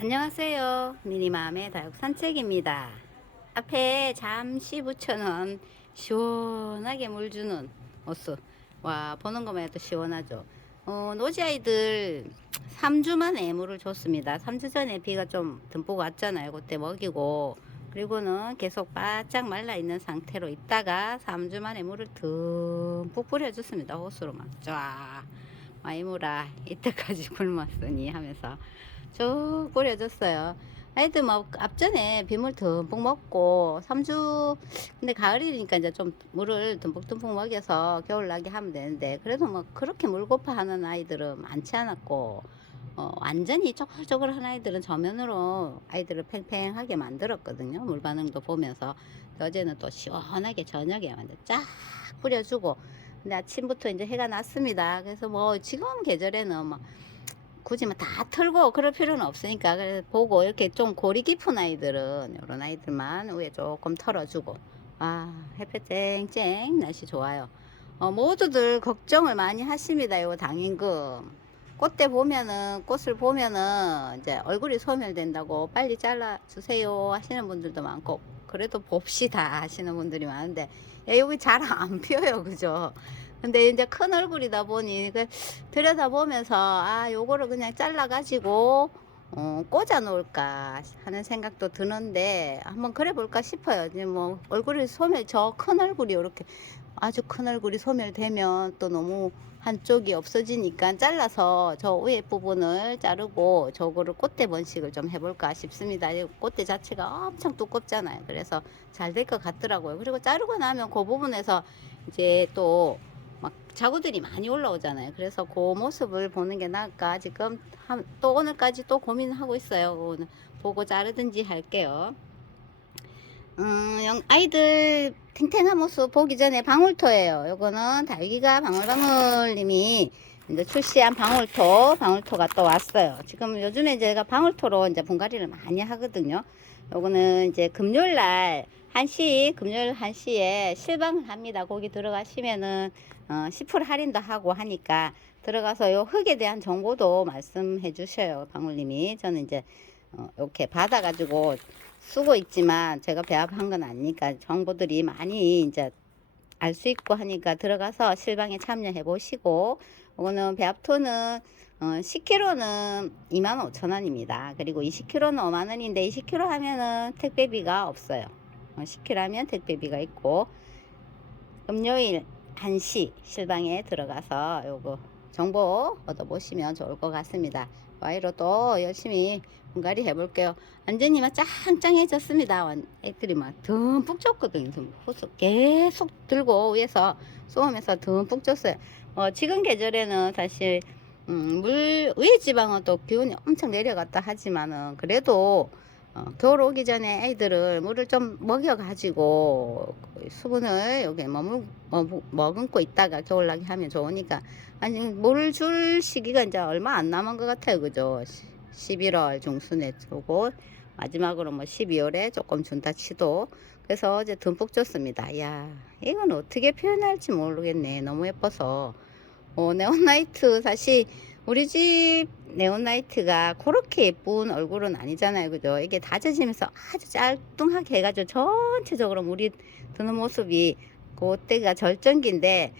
안녕하세요. 미니맘의 다육 산책입니다. 앞에 잠시 붙여놓은 시원하게 물 주는 호수. 와, 보는 것만 해도 시원하죠. 노지 아이들 3주 만에 물을 줬습니다. 3주 전에 비가 좀 듬뿍 왔잖아요. 그때 먹이고, 그리고는 계속 바짝 말라 있는 상태로 있다가 3주 만에 물을 듬뿍 뿌려줬습니다. 호수로 막 쫙. 마이무라 이때까지 굶었으니 하면서 쭉 뿌려줬어요. 아이들 뭐 앞전에 빗물 듬뿍 먹고 3주, 근데 가을이니까 이제 좀 물을 듬뿍듬뿍 먹여서 겨울나게 하면 되는데, 그래도 뭐 그렇게 물고파 하는 아이들은 많지 않았고, 완전히 쪼글쪼글한 아이들은 저면으로 아이들을 팽팽하게 만들었거든요. 물 반응도 보면서. 어제는 또 시원하게 저녁에 완전 쫙 뿌려주고, 근데 아침부터 이제 해가 났습니다. 그래서 뭐 지금 계절에는 뭐 굳이 뭐 다 털고 그럴 필요는 없으니까, 그래서 보고 이렇게 좀 골이 깊은 아이들은 이런 아이들만 위에 조금 털어주고. 아, 햇볕 쨍쨍, 날씨 좋아요. 모두들 걱정을 많이 하십니다. 요 당임금 꽃대 보면은, 꽃을 보면은 이제 얼굴이 소멸된다고 빨리 잘라 주세요 하시는 분들도 많고, 그래도 봅시다 하시는 분들이 많은데, 야, 여기 잘 안 피어요, 그죠? 근데 이제 큰 얼굴이다 보니 들여다보면서, 아, 요거를 그냥 잘라가지고 꽂아 놓을까 하는 생각도 드는데, 한번 그래 볼까 싶어요. 이제 뭐 얼굴이 소멸, 저 큰 얼굴이 이렇게 아주 큰 얼굴이 소멸되면 또 너무 한쪽이 없어지니까, 잘라서 저 위에 부분을 자르고 저거를 꽃대 번식을 좀 해볼까 싶습니다. 이 꽃대 자체가 엄청 두껍잖아요. 그래서 잘 될 것 같더라고요. 그리고 자르고 나면 그 부분에서 이제 또 막 자구들이 많이 올라오잖아요. 그래서 그 모습을 보는 게 나을까 지금 또 오늘까지 또 고민하고 있어요. 오늘 보고 자르든지 할게요. 아이들 탱탱한 모습 보기 전에 방울토예요. 요거는 달기가 방울방울님이 이제 출시한 방울토가 또 왔어요. 지금 요즘에 제가 방울토로 이제 분갈이를 많이 하거든요. 요거는 이제 금요일 1시에 실방을 합니다. 거기 들어가시면은 10% 할인도 하고 하니까 들어가서 요 흙에 대한 정보도 말씀해 주셔요. 방울님이. 저는 이제 이렇게 받아가지고 쓰고 있지만 제가 배합한 건 아니니까 정보들이 많이 이제 알 수 있고 하니까 들어가서 실방에 참여해 보시고. 이거는 배합토는 10kg는 25,000원입니다. 그리고 20kg는 5만원인데 20kg 하면은 택배비가 없어요. 10kg 하면 택배비가 있고, 금요일 1시 실방에 들어가서 요거 정보 얻어보시면 좋을 것 같습니다. 와이로 또 열심히 분갈이 해볼게요. 완전히 막 짱짱해졌습니다. 애들이 막 듬뿍 쪘거든요. 호수 계속 들고 위에서 쏘면서 듬뿍 쪘어요. 지금 계절에는 사실 물 위에 지방은 또 기온이 엄청 내려갔다 하지만은, 그래도 겨울 오기 전에 애들을 물을 좀 먹여 가지고 수분을 여기 머금고 있다가 겨울나게 하면 좋으니까. 아니, 물 줄 시기가 이제 얼마 안 남은 것 같아요, 그죠? 11월 중순에 주고 마지막으로 뭐 12월에 조금 준다 치도. 그래서 어제 듬뿍 줬습니다. 야, 이건 어떻게 표현할지 모르겠네. 너무 예뻐서. 네온라이트, 사실 우리 집 네온라이트가 그렇게 예쁜 얼굴은 아니잖아요, 그죠? 이게 다져지면서 아주 짤뚱하게 해가지고 전체적으로 물이 드는 모습이 그때가 절정기인데,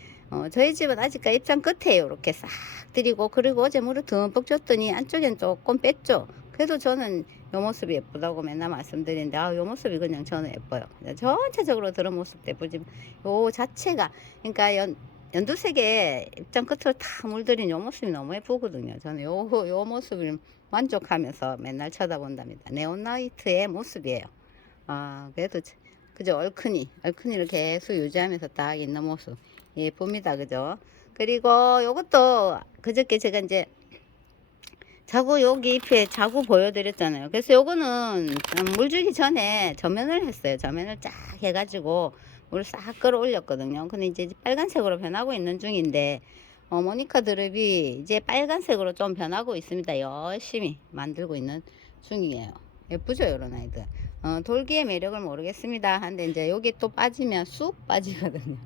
저희 집은 아직까지 입장 끝에요. 이렇게 싹 들이고, 그리고 어제 물을 듬뿍 줬더니 안쪽엔 조금 뺐죠. 그래도 저는 요 모습이 예쁘다고 맨날 말씀드리는데, 요 모습이 그냥 저는 예뻐요. 전체적으로 드는 모습도 예쁘지만 요 자체가, 그러니까 연두색에 입장 끝으로 다 물들인 요 모습이 너무 예쁘거든요. 저는 요 모습을 만족하면서 맨날 쳐다본답니다. 네온라이트의 모습이에요. 그래도 그죠? 얼큰이를 계속 유지하면서 딱 있는 모습 예쁩니다. 그죠? 그리고 요것도 그저께 제가 이제 자구, 여기 잎에 자구 보여드렸잖아요. 그래서 요거는 물 주기 전에 저면을 했어요. 저면을 쫙 해가지고 물을 싹 끌어올렸거든요. 근데 이제 빨간색으로 변하고 있는 중인데, 모니카 드릅이 이제 빨간색으로 좀 변하고 있습니다. 열심히 만들고 있는 중이에요. 예쁘죠, 이런 아이들. 돌기의 매력을 모르겠습니다. 한데 이제 여기 또 빠지면 쑥 빠지거든요.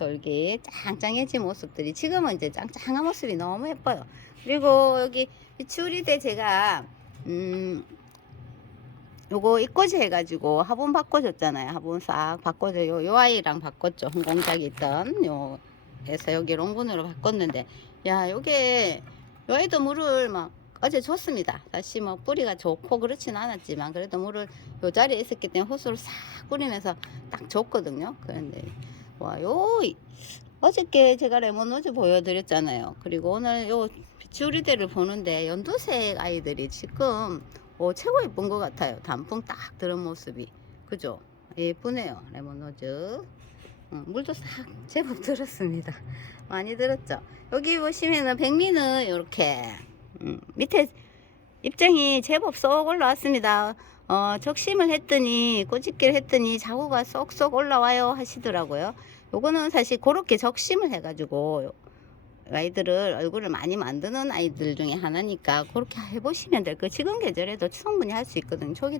돌기 짱짱해진 모습들이 지금은 이제 짱짱한 모습이 너무 예뻐요. 그리고 여기 추리대 제가 요거 이꼬지 해가지고 화분 바꿔줬잖아요. 화분 싹 바꿔줘. 요 아이랑 바꿨죠. 항공작이 있던 요에서 여기 롱분으로 바꿨는데, 야, 요게 요 아이도 물을 막 어제 줬습니다. 다시 뭐 뿌리가 좋고 그렇진 않았지만 그래도 물을 요 자리에 있었기 때문에 호수를 싹 뿌리면서 딱 줬거든요. 그런데 와, 어저께 제가 레몬로즈 보여드렸잖아요. 그리고 오늘 요 비추리대를 보는데 연두색 아이들이 지금 최고 예쁜 것 같아요. 단풍 딱 들은 모습이. 그죠? 예쁘네요. 레몬로즈. 물도 싹 제법 들었습니다. 많이 들었죠? 여기 보시면은 백미는 이렇게 밑에 입장이 제법 쏙 올라왔습니다. 적심을 했더니 꼬집기를 했더니 자구가 쏙쏙 올라와요 하시더라고요. 요거는 사실 그렇게 적심을 해가지고 아이들을 얼굴을 많이 만드는 아이들 중에 하나니까 그렇게 해보시면 될 거예요. 지금 계절에도 충분히 할 수 있거든요. 초기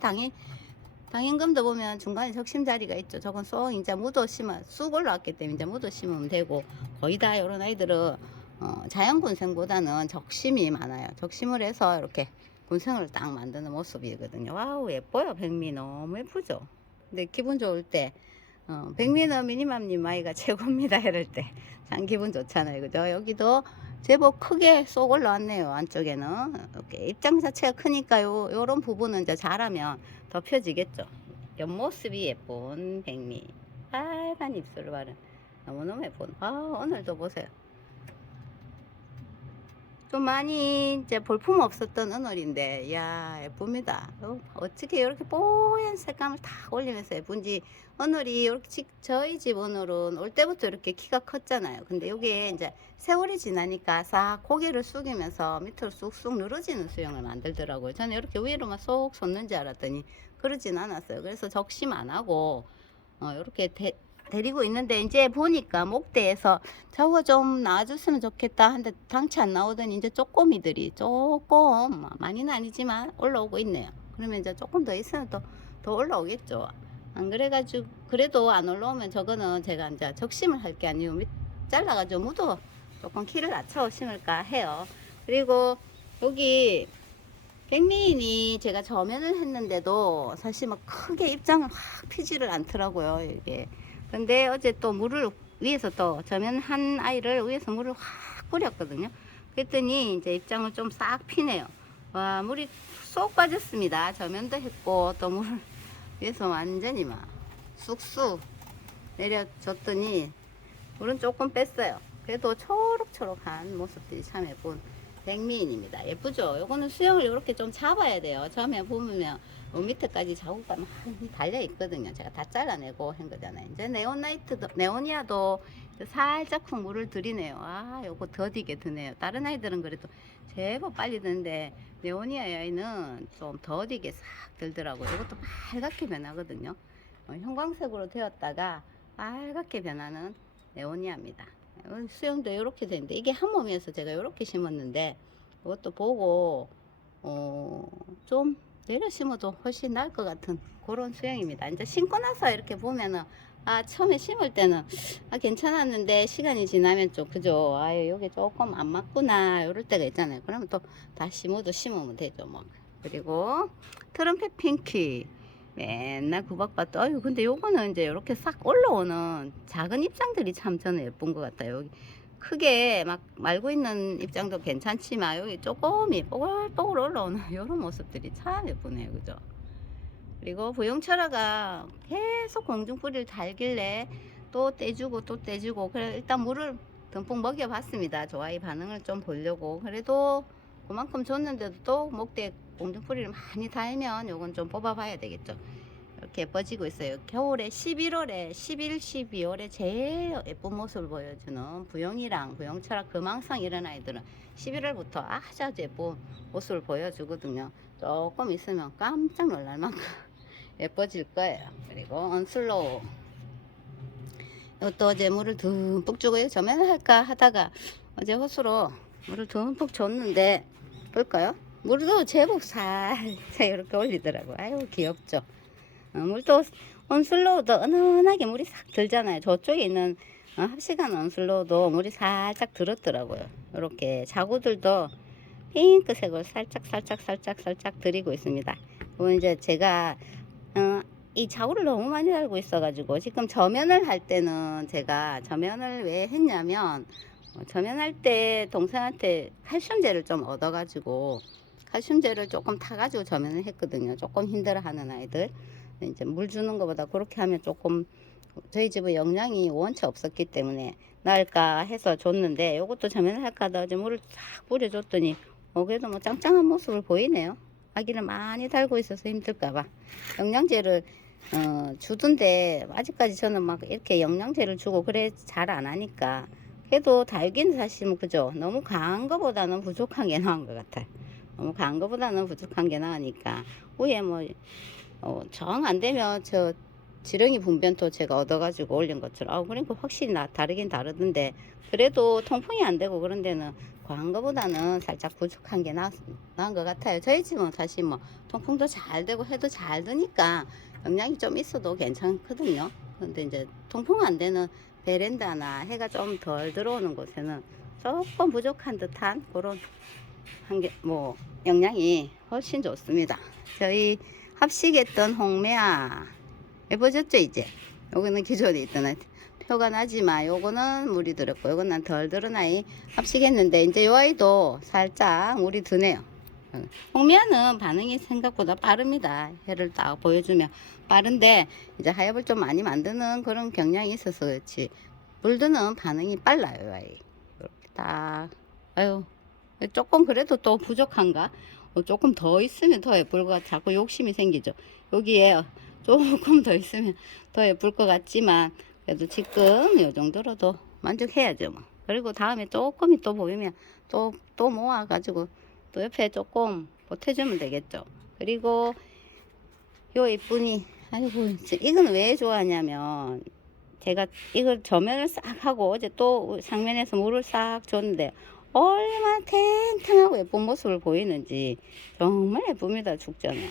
당인금도 보면 중간에 적심 자리가 있죠. 저건 쏙 이제 묻어 심어 쑥 올라왔기 때문에 이제 묻어 심으면 되고, 거의 다 이런 아이들은 자연 군생보다는 적심이 많아요. 적심을 해서 이렇게 군생을 딱 만드는 모습이거든요. 와우, 예뻐요. 백미 너무 예쁘죠. 근데 기분 좋을 때 백미는 미니맘님 아이가 최고입니다. 이럴 때 참 기분 좋잖아요. 그죠? 여기도 제법 크게 쏙 올라왔네요. 안쪽에는 이렇게 입장 자체가 크니까 요런 부분은 이제 잘하면 더 펴지겠죠. 옆모습이 예쁜 백미, 빨간 입술을 바른 너무너무 예쁜. 오늘도 보세요. 좀 많이 이제 볼품 없었던 은월인데, 이야, 예쁩니다. 어떻게 이렇게 뽀얀 색감을 다 올리면서 예쁜지. 은월이 이렇게 저희 집 은월은 올 때부터 이렇게 키가 컸잖아요. 근데 이게 이제 세월이 지나니까 싹 고개를 숙이면서 밑으로 쑥쑥 늘어지는 수영을 만들더라고요. 저는 이렇게 위로만 쏙 솟는지 알았더니 그러진 않았어요. 그래서 적심 안 하고 이렇게 데리고 있는데, 이제 보니까 목대에서 저거 좀 나와줬으면 좋겠다 한데 당치 안 나오더니 이제 쪼꼬미들이 조금, 많이는 아니지만 올라오고 있네요. 그러면 이제 조금 더 있으면 더 올라오겠죠. 안 그래가지고, 그래도 안 올라오면 저거는 제가 이제 적심을 할 게 아니고 잘라가지고 무도 조금 키를 낮춰 심을까 해요. 그리고 여기 백미인이 제가 저면을 했는데도 사실 막 크게 입장을 확 피지를 않더라고요. 이게. 근데 어제 또 물을 위에서 또 저면한 아이를 위에서 물을 확 뿌렸거든요. 그랬더니 이제 입장을 좀 싹 피네요. 와, 물이 쏙 빠졌습니다. 저면도 했고 또 물을 위에서 완전히 막 쑥쑥 내려줬더니 물은 조금 뺐어요. 그래도 초록초록한 모습들이 참 예쁜 백미인입니다. 예쁘죠? 요거는 수영을 이렇게 좀 잡아야 돼요. 처음에 보면 밑에까지 자국가 많이 달려 있거든요. 제가 다 잘라내고 한 거잖아요. 이제 네오니아도 살짝 쿵 물을 들이네요. 요거 더디게 드네요. 다른 아이들은 그래도 제법 빨리 드는데 네오니아 아이는 좀 더디게 싹 들더라고요. 이것도 빨갛게 변하거든요. 형광색으로 되었다가 빨갛게 변하는 네오니아입니다. 수영도 이렇게 되는데, 이게 한 몸이어서 제가 이렇게 심었는데 이것도 보고 좀 내려 심어도 훨씬 나을 것 같은 그런 수영입니다. 이제 심고 나서 이렇게 보면은 처음에 심을 때는 괜찮았는데 시간이 지나면 좀 그죠, 요게 조금 안 맞구나 이럴 때가 있잖아요. 그러면 또 다시 모두 심으면 되죠 뭐. 그리고 트럼펫 핑키 맨날 구박받도, 근데 요거는 이제 이렇게 싹 올라오는 작은 입장들이 참 저는 예쁜 것 같아요. 여기 크게 막 말고 있는 입장도 괜찮지만 여기 조금이 뽀글뽀글 올라오는 이런 모습들이 참 예쁘네요. 그죠? 그리고 부영철아가 계속 공중뿌리를 달길래 또 떼주고 또 떼주고, 그래 일단 물을 듬뿍 먹여봤습니다. 저 아이 반응을 좀 보려고. 그래도 그만큼 줬는데도 또 목대에 공중뿌리를 많이 달면 요건 좀 뽑아봐야 되겠죠. 이렇게 예뻐지고 있어요. 겨울에 11월에 11, 12월에 제일 예쁜 모습을 보여주는 부영철학 금왕상 이런 아이들은 11월부터 아주 예쁜 모습을 보여주거든요. 조금 있으면 깜짝 놀랄 만큼 예뻐질 거예요. 그리고 언슬로우, 이것도 어제 물을 듬뿍 주고 저면을 할까 하다가 어제 호수로 물을 듬뿍 줬는데, 볼까요? 물도 제법 살짝 이렇게 올리더라고요. 아유, 귀엽죠? 물도 언슬로우도 은은하게 물이 싹 들잖아요. 저쪽에 있는 합시간 언슬로우도 물이 살짝 들었더라고요. 이렇게 자구들도 핑크색으로 살짝 드리고 있습니다. 이건 이제 제가 이 자구를 너무 많이 달고 있어가지고 지금 저면을 할 때는 제가 저면을 왜 했냐면 저면할 때 동생한테 칼슘제를 좀 얻어가지고 칼슘제를 조금 타가지고 저면을 했거든요. 조금 힘들어하는 아이들 이제 물 주는 것보다 그렇게 하면 조금 저희 집은 영양이 원체 없었기 때문에 나을까 해서 줬는데 요것도 저면을 할까 하다 어제 물을 싹 뿌려줬더니 그래도 뭐 짱짱한 모습을 보이네요. 아기를 많이 달고 있어서 힘들까봐 영양제를 주던데 아직까지 저는 막 이렇게 영양제를 주고 그래 잘 안 하니까 그래도 달기는 사실 뭐 그죠. 너무 강한 거보다는 부족한 게 나은 것 같아요. 너무 강한 거보다는 부족한 게 나으니까 위에 뭐 정 안 되면 저 지렁이 분변토 제가 얻어가지고 올린 것처럼 그러니까 확실히 다르긴 다르던데 그래도 통풍이 안 되고 그런 데는 과한 거보다는 살짝 부족한 게 나은 것 같아요. 저희 집은 사실 뭐 통풍도 잘 되고 해도 잘 되니까 영양이 좀 있어도 괜찮거든요. 근데 이제 통풍 안 되는 베란다나 해가 좀 덜 들어오는 곳에는 조금 부족한 듯한 그런 뭐 영양이 훨씬 좋습니다. 저희 합식했던 홍매화 예뻐졌죠 이제. 요거는 기존에 있던 애 표가 나지만 요거는 물이 들었고 요건 난 덜 들은 아이 합식했는데 이제 요 아이도 살짝 물이 드네요. 홍미화는 반응이 생각보다 빠릅니다. 해를 딱 보여주면 빠른데 이제 하엽을 좀 많이 만드는 그런 경향이 있어서 그렇지 물 드는 반응이 빨라요. 요 아이 이렇게 딱 아유 조금 그래도 또 부족한가? 조금 더 있으면 더 예쁠 것 같아. 자꾸 욕심이 생기죠. 여기에 조금 더 있으면 더 예쁠 것 같지만 그래도 지금 이 정도로도 만족해야죠 뭐. 그리고 다음에 조금이 또 보이면 또 모아가지고 또 옆에 조금 보태주면 되겠죠. 그리고 요 이쁜이 아이고 이건 왜 좋아하냐면 제가 이걸 저면을 싹 하고 어제 또 상면에서 물을 싹 줬는데 얼마나 탱탱하고 예쁜 모습을 보이는지 정말 예쁩니다. 죽전은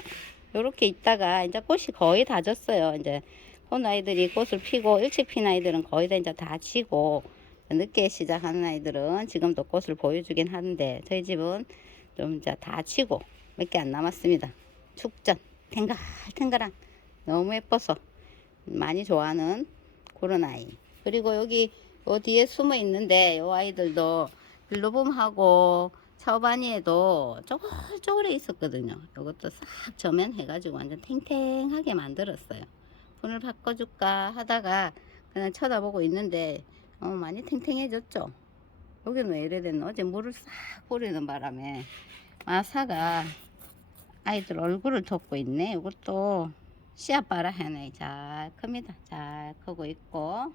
요렇게 있다가 이제 꽃이 거의 다 졌어요. 이제 혼 아이들이 꽃을 피고 일찍 핀 아이들은 거의 다 이제 다 지고 늦게 시작하는 아이들은 지금도 꽃을 보여주긴 하는데 저희 집은 좀 이제 다 치고 몇 개 안 남았습니다. 축전 탱글탱글한 너무 예뻐서 많이 좋아하는 그런 아이. 그리고 여기 요 뒤에 숨어 있는데 요 아이들도 빌로봄하고 차오바니에도 쪼글쪼글해 있었거든요. 이것도 싹 저면 해가지고 완전 탱탱하게 만들었어요. 분을 바꿔줄까 하다가 그냥 쳐다보고 있는데 많이 탱탱해졌죠. 여기는 왜 이래 됐노? 어제 물을 싹 뿌리는 바람에 마사가 아이들 얼굴을 덮고 있네. 이것도 씨앗 빨아 해내 잘 큽니다. 잘 크고 있고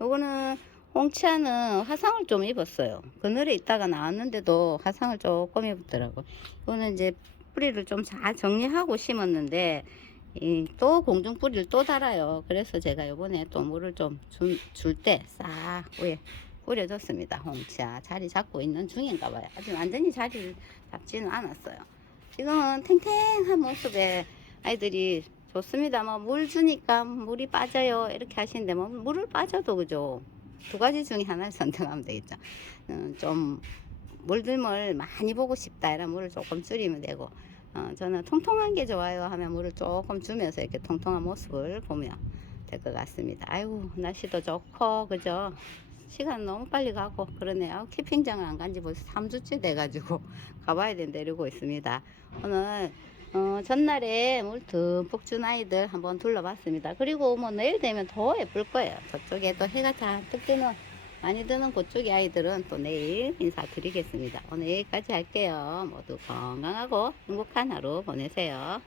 요거는 홍치아는 화상을 좀 입었어요. 그늘에 있다가 나왔는데도 화상을 조금 입었더라고. 이거는 이제 뿌리를 좀 잘 정리하고 심었는데 또 공중 뿌리를 또 달아요. 그래서 제가 요번에 또 물을 좀 줄 때 싹 위에 뿌려줬습니다. 홍치아 자리 잡고 있는 중인가 봐요. 아직 완전히 자리를 잡지는 않았어요. 지금은 탱탱한 모습에 아이들이 좋습니다. 뭐 물 주니까 물이 빠져요 이렇게 하시는데 뭐 물을 빠져도 그죠. 두 가지 중에 하나를 선택하면 되겠죠. 좀 물들물 많이 보고 싶다 이런 물을 조금 줄이면 되고 저는 통통한 게 좋아요 하면 물을 조금 주면서 이렇게 통통한 모습을 보면 될 것 같습니다. 아이고 날씨도 좋고 그죠. 시간 너무 빨리 가고 그러네요. 캠핑장을 안 간지 벌써 3주째 돼가지고 가봐야 된다 이러고 있습니다. 오늘 전날에 물 듬뿍 준 아이들 한번 둘러봤습니다. 그리고 뭐 내일 되면 더 예쁠 거예요. 저쪽에 또 해가 잔뜩 뜨는 많이 드는 그쪽의 아이들은 또 내일 인사드리겠습니다. 오늘 여기까지 할게요. 모두 건강하고 행복한 하루 보내세요.